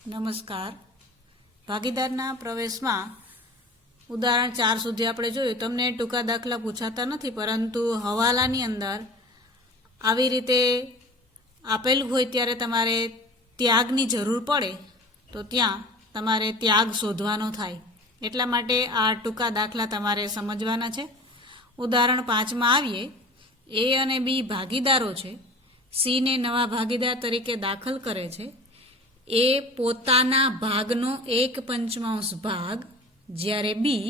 નમસ્કાર. ભાગીદારના પ્રવેશમાં ઉદાહરણ 4 સુધી આપણે જોયું. તમને ટૂંકા દાખલા પૂછાતા નથી, પરંતુ હવાલાની અંદર આવી રીતે આપેલું હોય ત્યારે તમારે ત્યાગની જરૂર પડે તો ત્યાં તમારે ત્યાગ શોધવાનો થાય. એટલા માટે આ ટૂંકા દાખલા તમારે સમજવાના છે. ઉદાહરણ 5માં આવીએ. એ અને બી ભાગીદારો છે. સીને નવા ભાગીદાર તરીકે દાખલ કરે છે. એ પોતાના ભાગનો 1/5 ભાગ, જ્યારે બી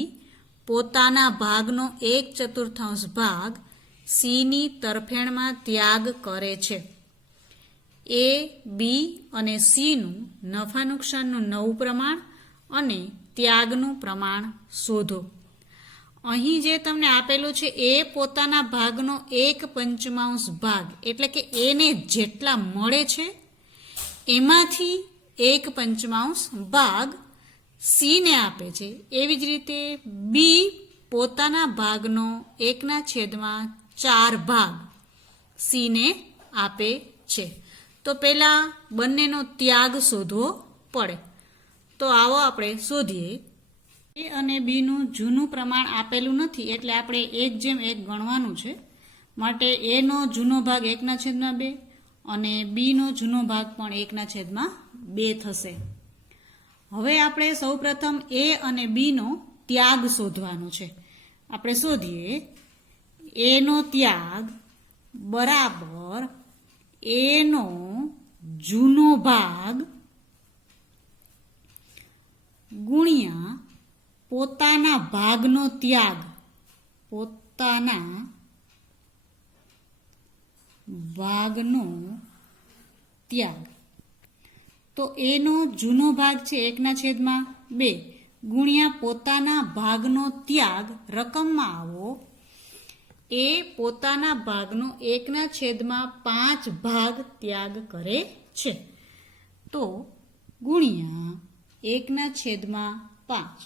પોતાના ભાગનો 1/4 ભાગ સીની તરફેણમાં ત્યાગ કરે છે. એ, બી અને સીનું નફા નુકસાનનું નવું પ્રમાણ અને ત્યાગનું પ્રમાણ શોધો. અહીં જે તમને આપેલું છે એ પોતાના ભાગનો 1/5 ભાગ, એટલે કે એને જેટલા મળે છે એમાંથી 1/5 ભાગ સીને આપે છે. એવી જ રીતે બી પોતાના ભાગનો 1/4 ભાગ સીને આપે છે. તો પહેલાં બંનેનો ત્યાગ શોધવો પડે. તો આવો આપણે શોધીએ. એ અને બીનું જૂનું પ્રમાણ આપેલું નથી, એટલે આપણે 1:1 ગણવાનું છે. માટે એનો જૂનો ભાગ 1/2 અને બીનો જૂનો ભાગ પણ 1/2 થશે. હવે આપણે સૌપ્રથમ એ અને બીનો ત્યાગ શોધવાનો છે. આપણે શોધીએ. એનો ત્યાગ બરાબર એનો જૂનો ભાગ ગુણ્યા પોતાના ભાગનો ત્યાગ. પોતાના ભાગનો ત્યાગ. તો એનો જૂનો ભાગ છે 1/2 ગુણ્યા પોતાના ભાગનો ત્યાગ. રકમમાં આવો. એ પોતાના ભાગનો 1/5 ભાગ ત્યાગ કરે છે. તો ગુણ્યા 1/5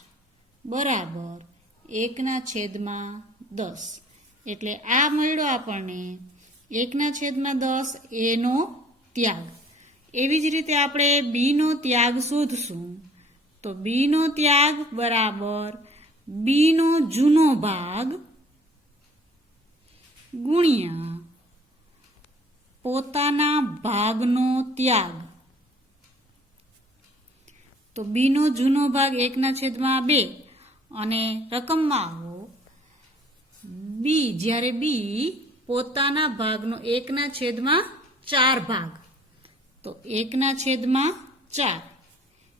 બરાબર 1/10. એટલે આ મળ્યો આપણને 1/10 એનો ત્યાગ. એવી જ રીતે આપણે બીનો ત્યાગ શોધશું. તો બીનો ત્યાગ બરાબર બીનો જૂનો ભાગ ગુણ્યા પોતાના ભાગનો ત્યાગ. તો બીનો જૂનો ભાગ 1/2 અને રકમમાં આવો. બી, જ્યારે બી પોતાના ભાગનો 1/4 ભાગ, તો 1/4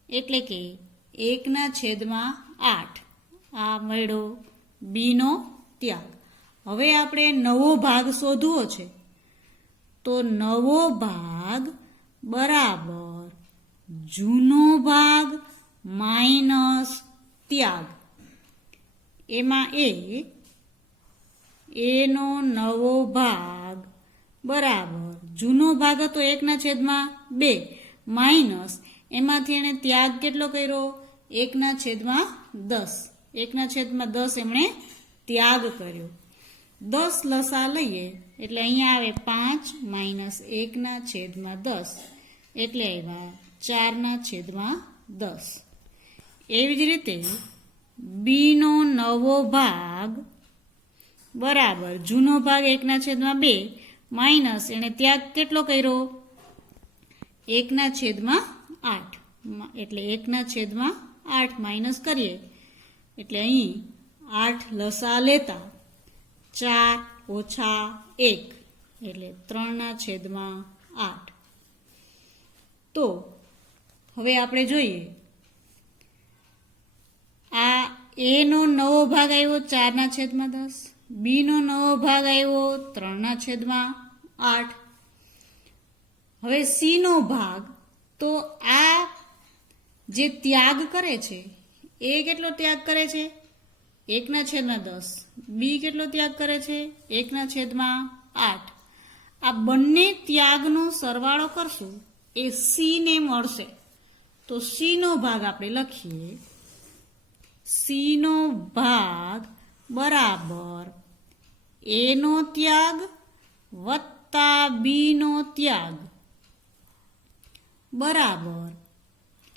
એટલે કે 1/8. આ મળ્યો બીનો ત્યાગ. હવે આપણે નવો ભાગ શોધવો છે. તો નવો ભાગ બરાબર જૂનો ભાગ માઇનસ ત્યાગ. એમાં એનો નવો ભાગ બરાબર જૂનો ભાગ હતો 1/2 માઇનસ એમાંથી એણે ત્યાગ કેટલો કર્યો? 1/10. 1/10 એમણે ત્યાગ કર્યો. 10 લસા લઈએ એટલે અહીંયા આવે 5 - 1/10 એટલે આવ્યા 4/10. એવી જ રીતે બીનો નવો ભાગ બરાબર જૂનો ભાગ 1/2 માઇનસ એણે ત્યાગ કેટલો કર્યો? 1/8. એટલે 1/8 માઇનસ કરીએ એટલે અહીં 8 લસા લેતા 4 - 1 એટલે 3/8. તો હવે આપણે જોઈએ. આ એનો નવો ભાગ આવ્યો 4/10, બીનો નવો ભાગ આવ્યો 3/8. હવે સીનો ભાગ, તો આ જે ત્યાગ કરે છે એ કેટલો ત્યાગ કરે છે? 1/10. બી કેટલો ત્યાગ કરે છે? 1/8. આ બંને ત્યાગનો સરવાળો કરશું એ સીને મળશે. તો સીનો ભાગ આપણે લખીએ. સીનો ભાગ બરાબર એનો ત્યાગ વત્તા બીનો ત્યાગ બરાબર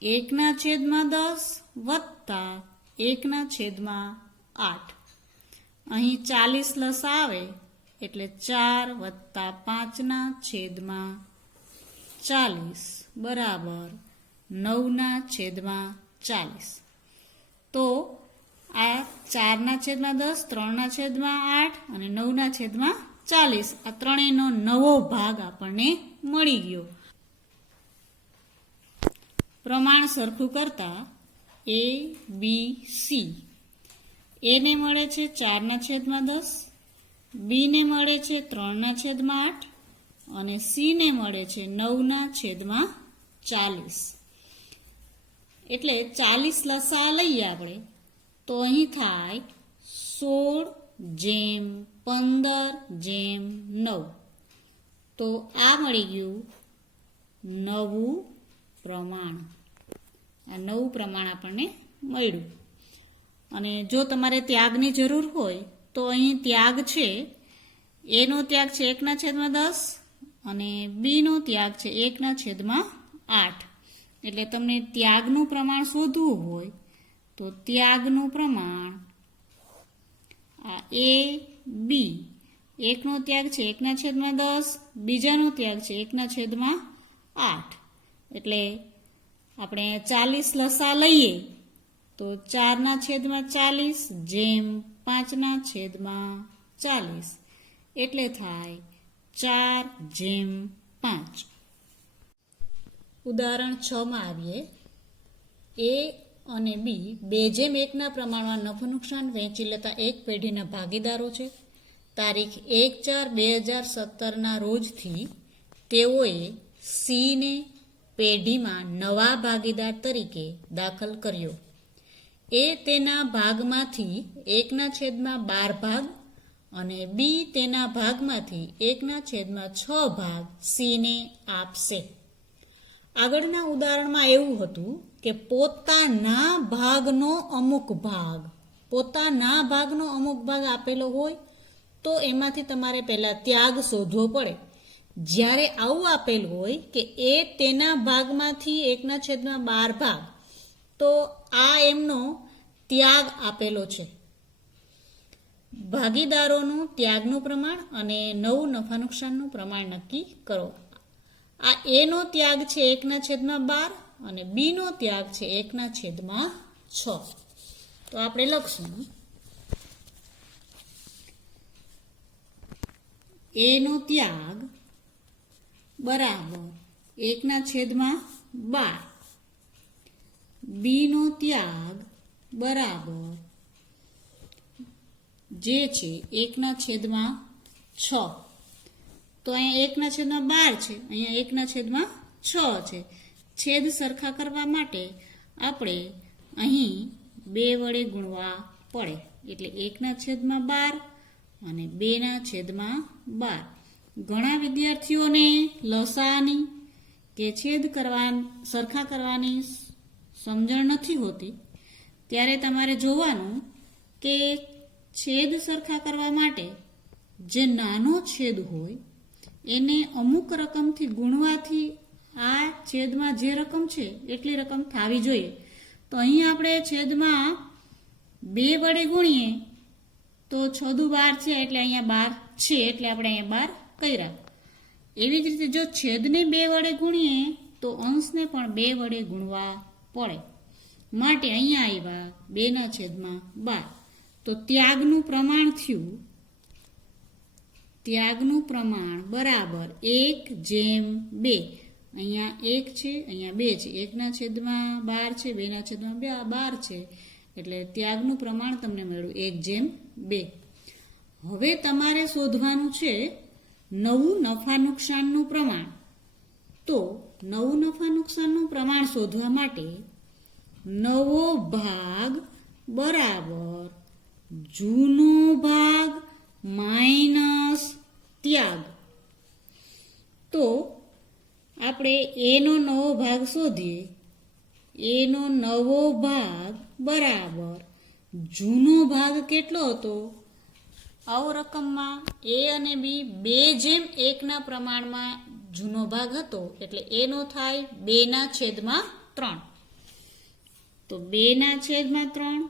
1/10 વત્તા 1/8. અહીં 40 લસા આવે એટલે 4 વત્તા 5/40 બરાબર 9/40. તો આ 4/10, 3/8 અને 9/40 આ ત્રણેયનો નવો ભાગ આપણને મળી ગયો. પ્રમાણ સરખું કરતા A, B, C. A ને મળે છે 4/10, B ને મળે છે 3/8 અને C ને મળે છે 9/40. એટલે 40 લસા લઈએ આપણે તો અહીં થાય 16/15/9. તો આ મળી ગયું નવું પ્રમાણ. આ નવું પ્રમાણ આપણને મળ્યું. અને જો તમારે ત્યાગની જરૂર હોય તો અહીં ત્યાગ છે, એનો ત્યાગ છે 1/10 અને બીનો ત્યાગ છે 1/8. એટલે તમને ત્યાગનું પ્રમાણ શોધવું હોય તો ત્યાગનું પ્રમાણ આ A, B, એકનો ત્યાગ છે 1/10, બીજાનો ત્યાગ છે 1/8. એટલે આપણે 40 લસા લઈએ તો 4/40 જેમ 5/40 એટલે થાય 4/5. ઉદાહરણ 6માં આવીએ. A અને B 2:1 પ્રમાણમાં નફો નુકસાન વહેંચી લેતા એક પેઢીના ભાગીદારો છે. તારીખ 1/4/2017 રોજથી તેઓએ C ને પેઢીમાં નવા ભાગીદાર તરીકે દાખલ કર્યો. એ તેના ભાગમાંથી 1/12 ભાગ અને B તેના ભાગમાંથી 1/6 ભાગ C ને આપશે. આગળના ઉદાહરણમાં એવું હતું કે પોતાના ભાગનો અમુક ભાગ આપેલો હોય તો એમાંથી તમારે પહેલા ત્યાગ શોધવો પડે. જ્યારે આવું આપેલું હોય કે એ તેના ભાગમાંથી 1/12 ભાગ, તો આ એમનો ત્યાગ આપેલો છે. ભાગીદારોનું ત્યાગનું પ્રમાણ અને નવું નફા નુકસાનનું પ્રમાણ નક્કી કરો. આ એનો ત્યાગ છે 1/12 અને બીનો ત્યાગ છે 1/6. તો આપણે લખશું એનો ત્યાગ બરાબર 1/12, બીનો ત્યાગ બરાબર જે છે 1/6. તો અહીંયા 1/12 છે, અહીંયા 1/6 છે. છેદ સરખા કરવા માટે આપણે અહીં 2 વડે ગુણવા પડે. એટલે 1/12 અને 2/12. ઘણા વિદ્યાર્થીઓને લસાની કે છેદ સરખા કરવાની સમજણ નથી હોતી. ત્યારે તમારે જોવાનું કે છેદ સરખા કરવા માટે જે નાનો છેદ હોય એને અમુક રકમથી ગુણવાથી આ છેદમાં જે રકમ છે એટલી રકમ થવી જોઈએ. તો અહીં આપણે છેદમાં 2 વડે ગુણીએ તો 6 દુ 12 છે, એટલે અહીંયા 12 છે, એટલે આપણે અહીંયા 12 કર્યા. એવી જ રીતે જો છેદને 2 વડે ગુણીએ તો અંશને પણ 2 વડે ગુણવા પડે. માટે અહીંયા આવ્યા 2/12. તો ત્યાગનું પ્રમાણ થયું, ત્યાગનું પ્રમાણ બરાબર 1/2. અહીંયા 1 છે, અહીંયા 2 છે. 1/12 છે, 2/12 છે. એટલે ત્યાગનું પ્રમાણ તમને મળ્યું 1/2. હવે તમારે શોધવાનું છે નવું નફા નુકસાનનું પ્રમાણ. તો નવું નફા નુકસાનનું પ્રમાણ શોધવા માટે નવો ભાગ બરાબર જૂનો ભાગ માઇનસ ત્યાગ. તો આપણે એનો નવો ભાગ શોધીએ. એનો નવો ભાગ બરાબર જૂનો ભાગ કેટલો હતો? આવો રકમમાં A અને B 2/1 પ્રમાણમાં જૂનો ભાગ હતો. એટલે એનો થાય 2/3. તો 2/3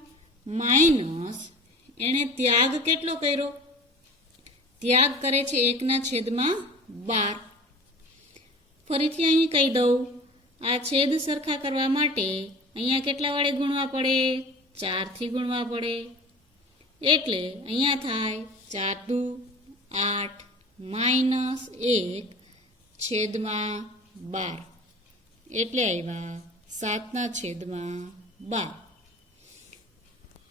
માઇનસ એણે ત્યાગ કેટલો કર્યો? ત્યાગ કરે છે 1/12. ફરીથી અહીં કહી દઉં, આ છેદ સરખા કરવા માટે અહીંયા કેટલા વડે ગુણવા પડે? 4થી ગુણવા પડે. એટલે અહીંયા થાય 4 દુ 8 માઇનસ 1/12. એટલે આવ્યા 7/12.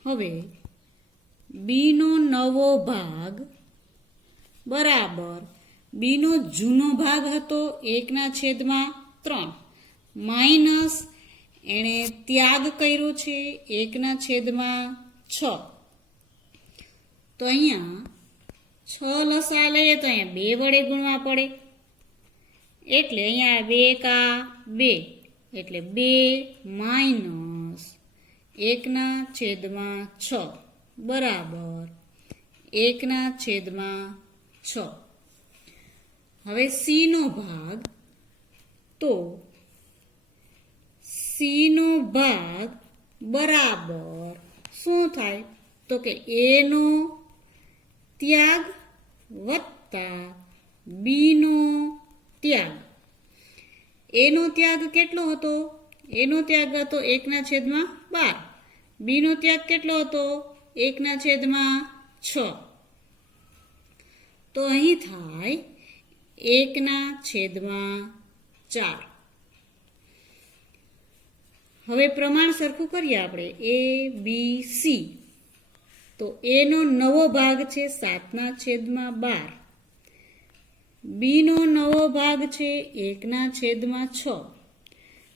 હવે બીનો નવો ભાગ બરાબર બીનો જૂનો ભાગ હતો 1/3 માઇનસ એણે ત્યાગ કર્યો છે 1/6. તો અહીંયા 6 લસા લઈએ તો અહીંયા 2 વડે ગુણવા પડે. એટલે અહીંયા 2 કા 2 એટલે 2 માઇનસ 1/6 બરાબર 1/6. હવે સી નો ભાગ, તો સી નો ભાગ બરાબર શું થાય? તો કે એ નો ત્યાગ વત્તા બી નો ત્યાગ. એનો ત્યાગ કેટલો હતો? એનો ત્યાગ હતો 1/12. બીનો ત્યાગ કેટલો હતો? 1/6. તો અહીં થાય 1/4. હવે પ્રમાણ સરખું કરીએ આપણે, એ બી સી. તો એનો નવો ભાગ છે 7/12. બીનો નવો ભાગ છે 1/6.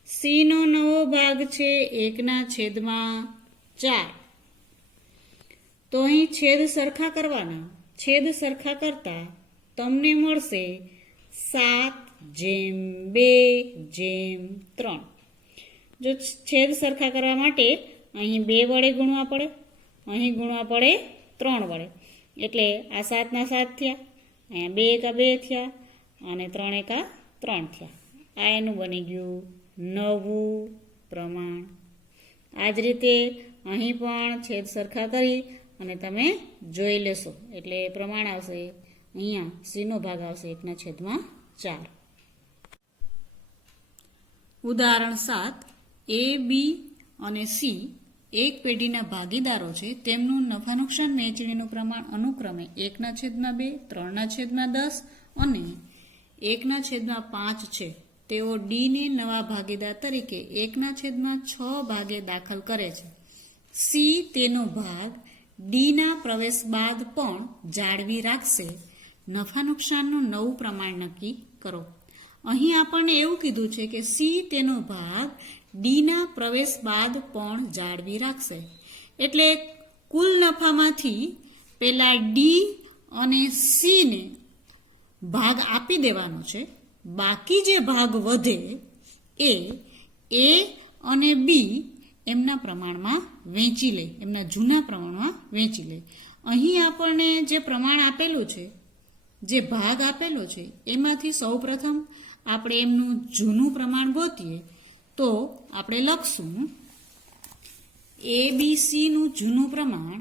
સીનો નવો ભાગ છે 1/4. તો અહીં છેદ સરખા કરવાના. છેદ સરખા કરતા તમને મળશે 7/2/3. જો છેદ સરખા કરવા માટે અહીં 2 વડે ગુણવા પડે, અહીં ગુણવા પડે 3 વડે. એટલે આ 7 ના 7 થયા, અહીંયા 2 એકા 2 થયા અને 3 એકા 3 થયા. આ એનું બની ગયું નવું પ્રમાણ. આ જ રીતે અહીં પણ છેદ સરખા કરી અને તમે જોઈ લેશો. એટલે પ્રમાણ આવશે, અહીંયા સીનો ભાગ આવશે 1/4. ઉદાહરણ 7. એ બી અને સી એક પેઢીના ભાગીદારો છે. તેમનું નફા નુકસાન વહેંચણીનું પ્રમાણ અનુક્રમે 1/2, 3/10 અને 1/5 છે. તેઓ ડીને નવા ભાગીદાર તરીકે 1/6 ભાગે દાખલ કરે છે. સી તેનો ભાગ ડીના પ્રવેશ બાદ પણ જાળવી રાખશે. નફા નુકસાનનું નવું પ્રમાણ નક્કી કરો. અહીં આપણને એવું કીધું છે કે સી તેનો ભાગ ડીના પ્રવેશ બાદ પણ જાળવી રાખશે. એટલે કુલ નફામાંથી પહેલા ડી અને સીને ભાગ આપી દેવાનો છે. બાકી જે ભાગ વધે એ અને બી એમના પ્રમાણમાં વહેંચી લે, એમના જૂના પ્રમાણમાં વહેંચી લે. અહીં આપણને જે પ્રમાણ આપેલું છે, જે ભાગ આપેલો છે, એમાંથી સૌ પ્રથમ આપણે એમનું જૂનું પ્રમાણ ગોતીએ. તો આપણે લખશું ABCનું જૂનું પ્રમાણ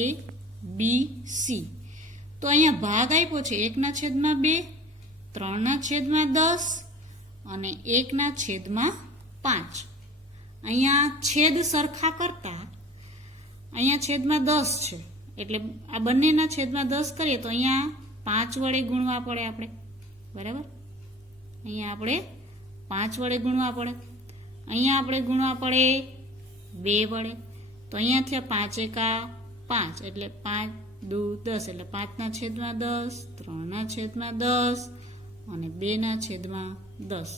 ABC. તો અહીંયા ભાગ આપ્યો છે 1/2, 3/10 અને 1/5. અહીંયા છેદ સરખા કરતા અહીંયા છેદમાં 10 છે, એટલે આ બંનેના છેદમાં 10 કરીએ તો અહીંયા 5 વડે ગુણવા પડે આપણે, બરાબર. અહીંયા આપણે 5 વડે ગુણવા પડે, અહીંયા આપણે ગુણવા પડે 2 વડે. તો અહીંયા થયા 5 એકા 5 એટલે 5 દુ 10 એટલે 5/10, 3/10 અને 2/10.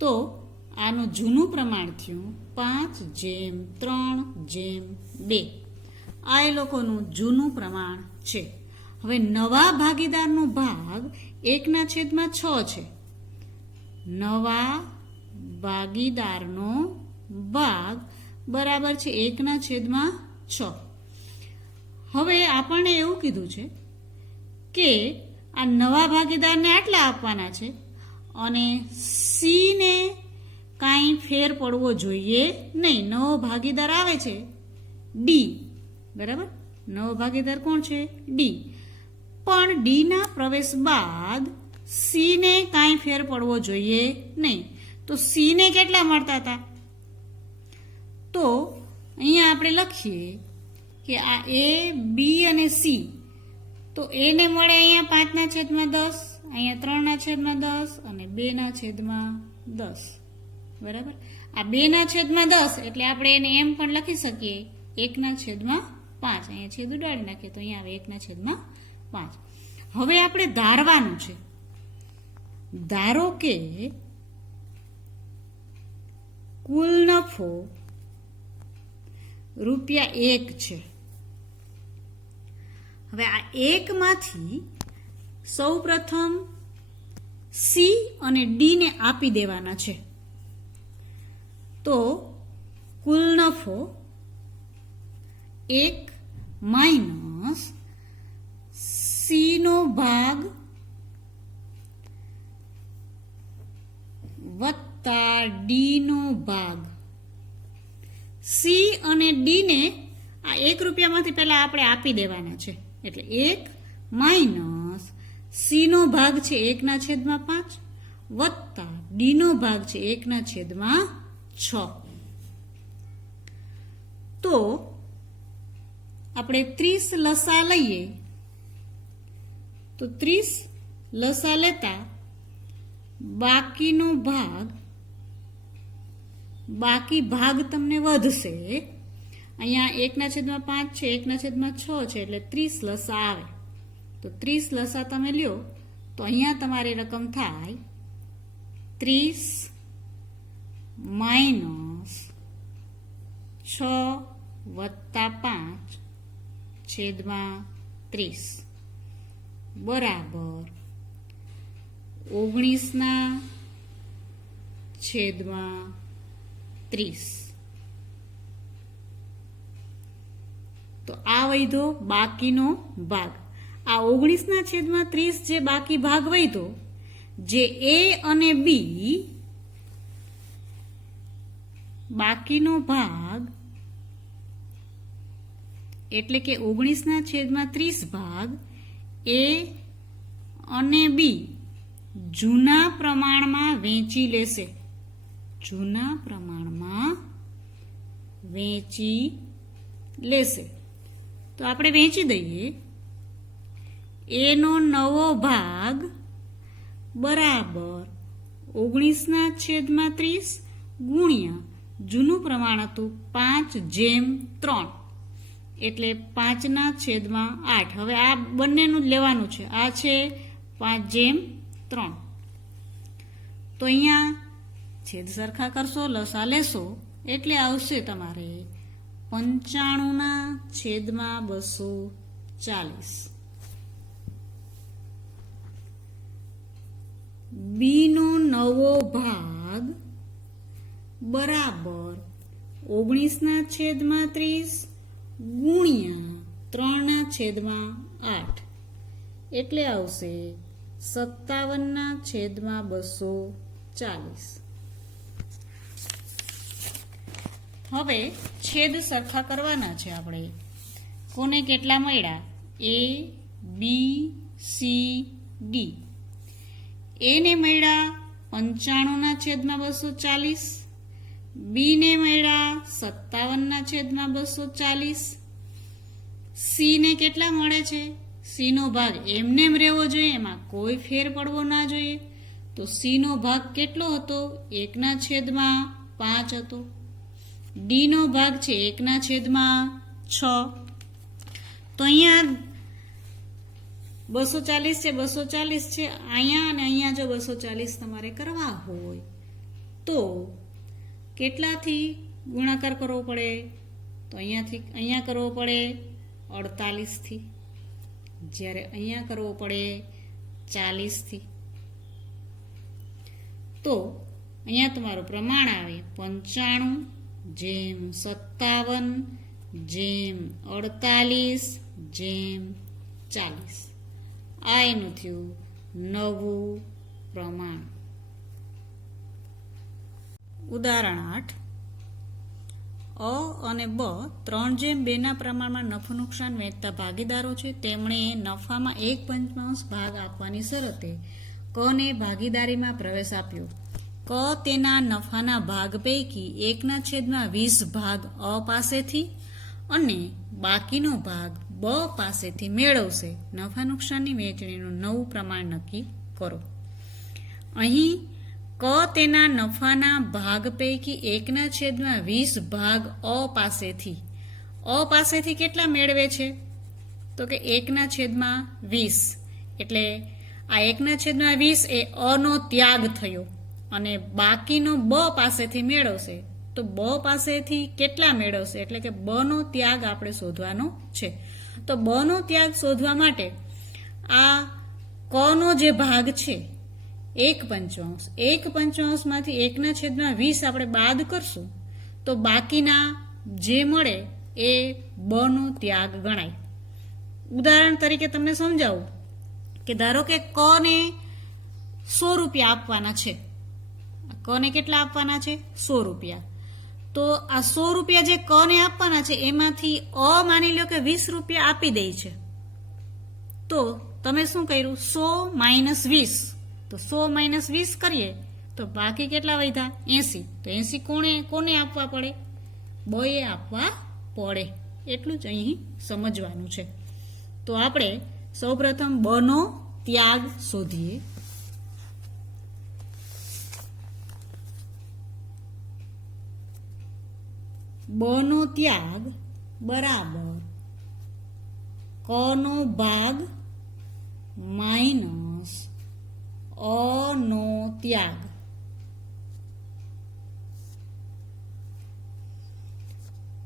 તો આનું જૂનું પ્રમાણ થયું 5/3/2. આ એ લોકોનું જૂનું પ્રમાણ છે. હવે નવા ભાગીદારનો ભાગ 1/6 છે. નવા ભાગીદારનો ભાગ બરાબર છે 1/6. હવે આપણને એવું કીધું છે કે આ નવા ભાગીદારને આટલા આપવાના છે અને સી ને કાંઈ ફેર પડવો જોઈએ નહીં. નવો ભાગીદાર આવે છે ડી, બરાબર. નવો ભાગીદાર કોણ છે? ડી. પણ ડીના પ્રવેશ બાદ સી ને કાંઈ ફેર પડવો જોઈએ નહીં. તો સી ને કેટલા મળતા હતા? તો અહીંયા આપણે લખીએ કે આ એ, બી અને સી. તો એને મળે અહીંયા 5/10, અહીંયા 3/10 અને 2/10, બરાબર. આ 2/10 એટલે આપણે એને એમ પણ લખી શકીએ 1/5. અહીંયા છેદ ઉડાડી નાખીએ તો અહીંયા આવે 1/5. હવે આપણે ધારવાનું છે. ધારો કે કુલ નફો ₹1 છે. હવે આ 1 માંથી સૌ પ્રથમ સી અને ડી ને આપી દેવાના છે. તો કુલ નફો 1 માઇનસ સી નો ભાગ વત્તા ડી નો ભાગ. સી અને ડી ને આ ₹1 પહેલા આપણે આપી દેવાના છે. એટલે 1 માઇનસ સી નો ભાગ છે 1/5 વત્તા ડી નો ભાગ છે 1/6. તો આપણે 30 લસા લઈએ તો 30 લસા લેતા બાકી ભાગ તમને વધશે. અહીંયા 1/5 છે, 1/6 છે એટલે 30 લસા આવે. તો 30 લસા તમે લ્યો તો અહીંયા તમારી રકમ થાય 30 માઇનસ 6 વત્તા 5 છેદમાં 30 બરાબર 19/30. તો આ વૈધો બાકીનો ભાગ. આ 19/30 જે બાકી ભાગ વૈધો, જે એ અને બી બાકીનો ભાગ એટલે કે 19/30 ભાગ એ અને બી જૂના પ્રમાણમાં વેચી લેશે. જૂના પ્રમાણમાં વેચી લેશે. તો આપણે વેચી દઈએ. એનો નવો ભાગ બરાબર 19/30 ગુણ્યા જૂનું પ્રમાણ હતું 5/3 એટલે 5/8. હવે આ બંનેનું જ લેવાનું છે. આ છે 5/3. તો અહીંયા છેદ સરખા કરશો, લસા લેશો એટલે આવશે તમારે 95/240. બી નો નવો ભાગ બરાબર 19/30 ગુણ્યા 3/8 એટલે આવશે 57/240. હવે છેદ સરખા કરવાના છે આપણે. કોને કેટલા મળ્યા? એ, બી, સી, ડી. એને મળ્યા 95/240, બી ને મળ્યા 57/240. સી ને કેટલા મળે છે? સી નો ભાગ એમને એમ રહેવો જોઈએ, એમાં કોઈ ફેર પડવો ના જોઈએ. તો સી નો ભાગ કેટલો હતો? 1/5 હતો. ડી નો ભાગ છે 1/6. તો અહીંયા 240 છે, 240 છે અહીંયા, અને અહીંયા જો 240 તમારે કરવા હોય તો કેટલાથી ગુણાકાર કરવો પડે? તો અહીંયા કરવો પડે 48 થી, જ્યારે અહીંયા કરવો પડે 40 થી. તો અહીંયા તમારું પ્રમાણ આવે 95/57/48/40. આ એનું થયું નવું પ્રમાણ. ઉદાહરણ 8 અ અને બ 3/2 પ્રમાણમાં નફો નુકસાન વહેંચતા ભાગીદારો છે. તેમણે નફામાં 1/5 ભાગ આપવાની શરતે કને ભાગીદારીમાં પ્રવેશ આપ્યો. ક તેના નફાના ભાગ પૈકી 1/20 ભાગ અ પાસેથી અને બાકીનો ભાગ બ પાસેથી મેળવશે. નફા નુકસાનની વહેંચણીનું નવું પ્રમાણ નક્કી કરો. અહીં ક તેના નફાના ભાગ પૈકી 1/20 ભાગ અ પાસેથી કેટલા મેળવે છે? તો કે 1/20. એટલે આ 1/20 એ અનો ત્યાગ થયો અને બાકીનો બ પાસેથી મેળવશે. તો બ પાસેથી કેટલા મેળવશે? એટલે કે બ નો ત્યાગ આપણે શોધવાનો છે. તો બ નો ત્યાગ શોધવા માટે આ ક નો જે ભાગ છે 1/5 માંથી 1/20 આપણે બાદ કરશું તો બાકીના જે મળે એ બ નો ત્યાગ ગણાય. ઉદાહરણ તરીકે તમને સમજાવું કે ધારો કે ક ને 100 રૂપિયા આપવાના છે. ક ને કેટલા આપવાના છે? 100 રૂપિયા. તો આ 100 રૂપિયા જે ક ને આપવાના છે એમાંથી અ માની લો કે 20 રૂપિયા આપી દે છે. તો તમે શું કર્યું? 100 - 20. તો 100 - 20 કરીએ તો બાકી કેટલા વધ્યા? 80. તો 80 કોને આપવા પડે? બ એ આપવા પડે. એટલું જ અહીં સમજવાનું છે. તો આપણે સૌપ્રથમ બ નો ત્યાગ શોધીએ. બ નો ત્યાગ બરાબર ક નો ભાગ માઇનસ અ નો ત્યાગ.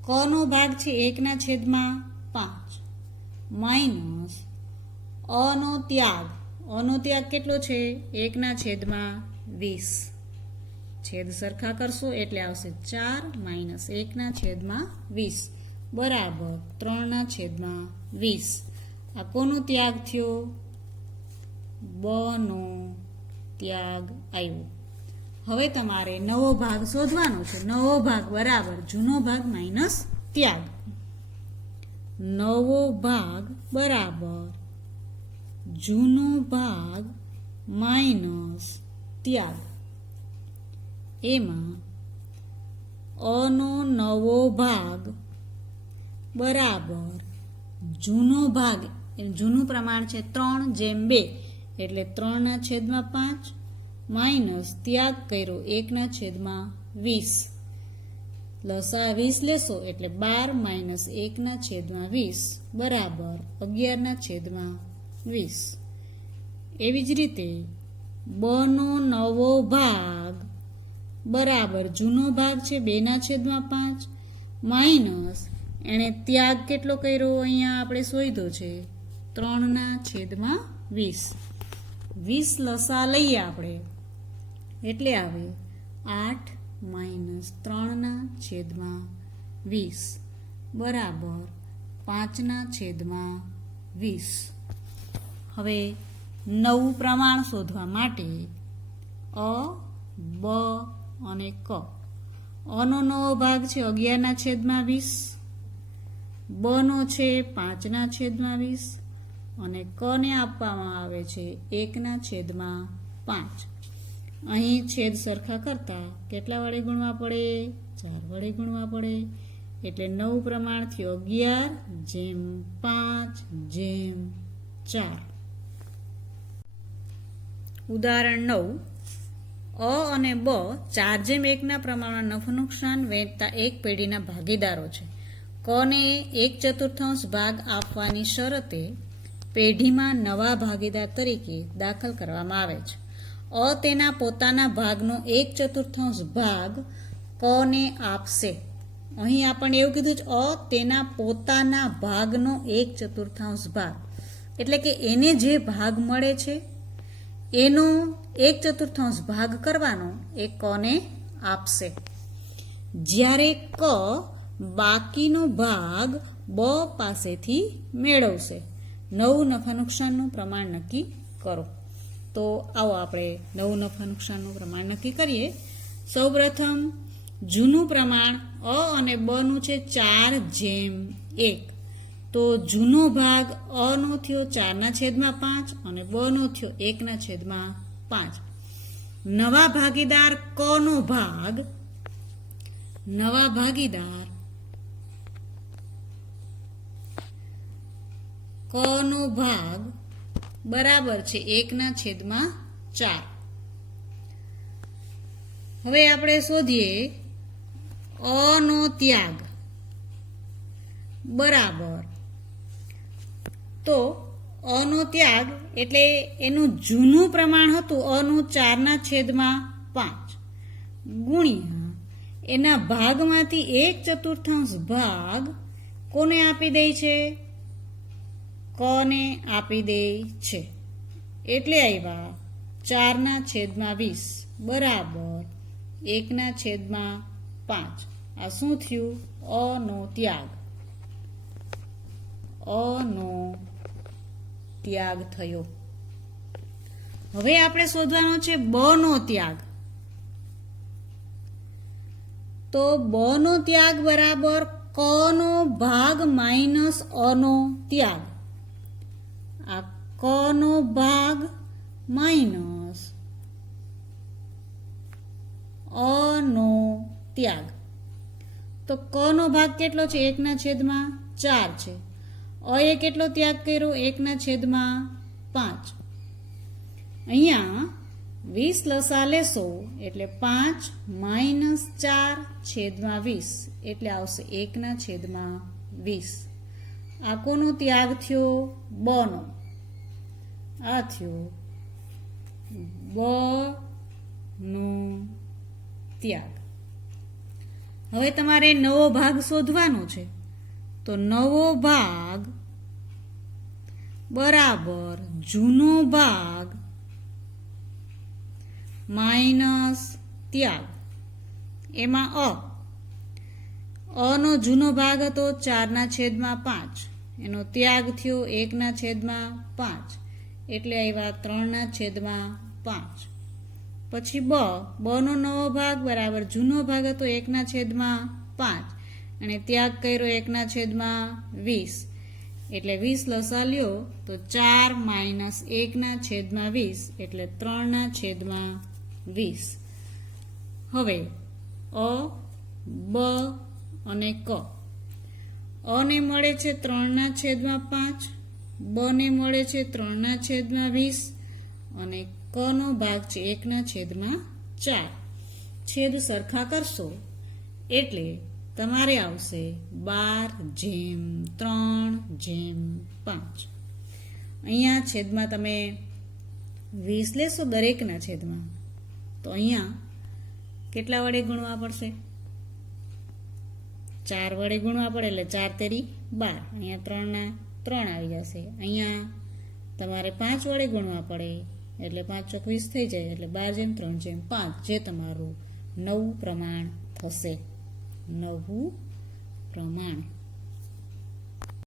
ક નો ભાગ છે 1/5 માઇનસ અ નો ત્યાગ. અ નો ત્યાગ કેટલો છે? 1/20. છેદ સરખા કરશો એટલે આવશે 4 - 1/20 બરાબર 3/20. આ કોનો ત્યાગ થયો? બ નો ત્યાગ આવ્યો. હવે તમારે નવો ભાગ શોધવાનો છે. નવો ભાગ બરાબર જૂનો ભાગ માઇનસ ત્યાગ. નવો ભાગ બરાબર જૂનો ભાગ માઇનસ ત્યાગ. એમાં અ નો નવો ભાગ બરાબર જૂનો ભાગ, જૂનું પ્રમાણ છે 3/2 એટલે 3/5 માઇનસ ત્યાગ કર્યો 1/20. લસા 20 લેશો એટલે 12 - 1/20 બરાબર 11/20. એવી જ રીતે બ નો નવો ભાગ બરાબર જૂનો ભાગ છે 2/5 માઇનસ એણે ત્યાગ કેટલો કર્યો? અહીંયા આપણે શોધ્યો છે 3/20. 20 લસા લઈએ આપણે એટલે આવે 8 - 3/20 બરાબર 5/20. હવે નવું પ્રમાણ શોધવા માટે અ, બ અને ક. અનો નવો ભાગ છે 11/20, બ નો છે 5/20 અને ક ને આપવામાં આવે છે 1/5. અહીં છેદ સરખા કરતા કેટલા વડે ગુણવા પડે? 4 વડે ગુણવા પડે. એટલે નવું પ્રમાણ થયું 11/5/4. ઉદાહરણ 9 અ અને બ 4/1 પ્રમાણમાં નફો નુકસાન વહેંચતા એક પેઢીના ભાગીદારો છે. કને 1/4 ભાગ આપવાની શરતે પેઢીમાં નવા ભાગીદાર તરીકે દાખલ કરવામાં આવે છે. અ તેના પોતાના ભાગનો 1/4 ભાગ કને આપશે. અહીં આપણને એવું કીધું છે અ તેના પોતાના ભાગનો 1/4 ભાગ એટલે કે એને જે ભાગ મળે છે એનો 1/4 ભાગ કરવાનો એ કને આપશે. જ્યારે ક બાકીનો ભાગ બ પાસેથી મેળવશે. નવું નફા નુકસાનનું પ્રમાણ નક્કી કરો. તો આવો આપણે નવું નફા નુકસાનનું પ્રમાણ નક્કી કરીએ. સૌપ્રથમ જૂનું પ્રમાણ અ અને બ નું છે 4:1. તો જૂનો ભાગ અ નો થયો 4/5 અને બ નો થયો 1/5. નવા ભાગીદાર ક નો ભાગ બરાબર છે 1/4. હવે આપણે શોધીએ અ નો ત્યાગ બરાબર. તો અ નો ત્યાગ એટલે એનું જૂનું પ્રમાણ હતું અ નું 4/5 ગુણ્યા એના ભાગમાંથી 1/4 ભાગ કોને આપી દે છે? કને આપી દે છે. એટલે આવ્યા 4/20 બરાબર 1/5. આ શું થયું? અ નો ત્યાગ થયો. હવે આપણે શોધવાનો છે બ નો ત્યાગ. તો બ નો ત્યાગ બરાબર ક નો ભાગ માઇનસ અ નો ત્યાગ. આ ક નો ભાગ માઇનસ અ નો ત્યાગ. તો ક નો ભાગ કેટલો છે? 1/4 છે. અ એ કેટલો ત્યાગ કર્યો? 1/5. અહીંયા 20 લસા લેશો એટલે 5 - 4/20 એટલે આવશે 1/20. આ કોનો ત્યાગ થયો? બ નો. આ થયો બ નો ત્યાગ. હવે તમારે નવો ભાગ શોધવાનો છે. તો નવો ભાગ બરાબર જૂનો ભાગ માઇનસ ત્યાગ. એમાં અ નો જૂનો ભાગ હતો 4/5. એનો ત્યાગ થયો 1/5 એટલે આવ્યા 3/5. પછી બ નો નવો ભાગ બરાબર જૂનો ભાગ હતો 1/5 અને ત્યાગ કર્યો 1/20 એટલે 20 લસા લ્યો તો 4 - 1/20 એટલે 3/20. હવે અ બ અને ક. અ ને મળે છે 3/5, બ ને મળે છે 3/20 અને ક નો ભાગ છે 1/4. છેદ સરખા કરશો એટલે તમારે આવશે 12/3/5. અહીંયા છેદમાં તમે 20 લેશો દરેકના છેદમાં તો અહીંયા કેટલા વડે ગુણવા પડશે? 4 વડે ગુણવા પડે એટલે 4 તેરી 12. અહીંયા 3 આવી જશે. અહીંયા તમારે 5 વડે ગુણવા પડે એટલે 5 ચોક 20 થઈ જાય એટલે 12/3/5 જે તમારું નવું પ્રમાણ થશે. નવું પ્રમાણ.